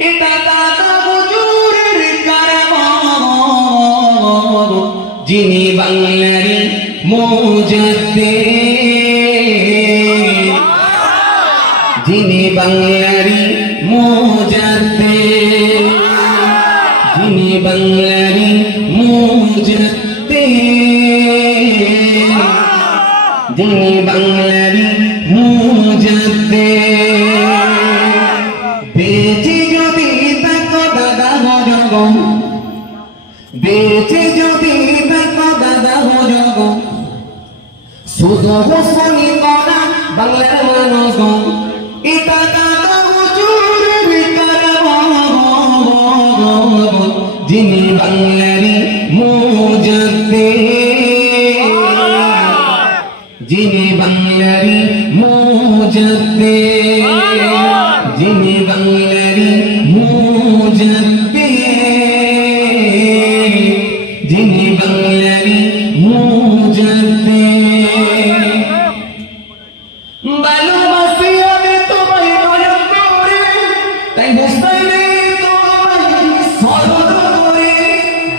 এটা দাদা হুজুরের কারাম যিনি বাংলার মোজাতে যিনি বাংলারি মোজাতে যিনি বাংলারি মোজাতে যিনি বাংলারি মোজাতে বেঁচে যদি তাকো দাদা ভজগম বেঁচে যদি তাকো দাদা ভজগম শুধু হোসনি করা বাংলার মানুষ এটা যিনি বাংলারি মোজাতে যিনি বাংলারি মোজাতে যিনি বাংলারি মোজাতে যিনি বাংলারি মোজাতে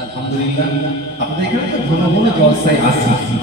আলহামদুলিল্লাহ আপনাদের এখানে তো ঘন ঘন জলসায় আসি